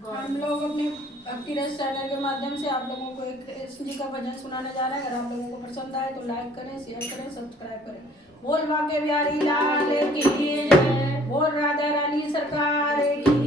हम लोग अपने भक्ति रस चैनल के माध्यम से आप लोगों को एक कृष्ण जी का भजन सुनाने जा रहे हैं। अगर आप लोगों को पसंद आए तो लाइक करें, शेयर करें, सब्सक्राइब करें। बोल बाके बिहारी लाल की जय, बोल राधा रानी सरकार की